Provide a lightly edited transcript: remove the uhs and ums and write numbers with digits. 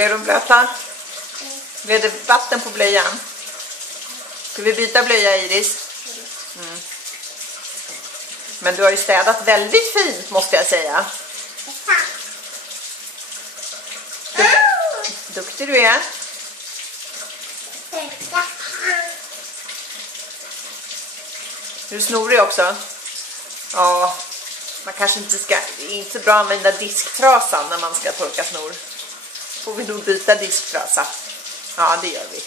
Blev de blöta? Blev det vatten på blöjan? Ska vi byta blöja, Iris? Mm. Men du har ju städat väldigt fint, måste jag säga. Duktig du är. Är du snorig också? Ja, man kanske inte ska, det är inte bra att använda disktrasan när man ska torka snor. Får vi nog byta disktrasa? Ja, det gör vi.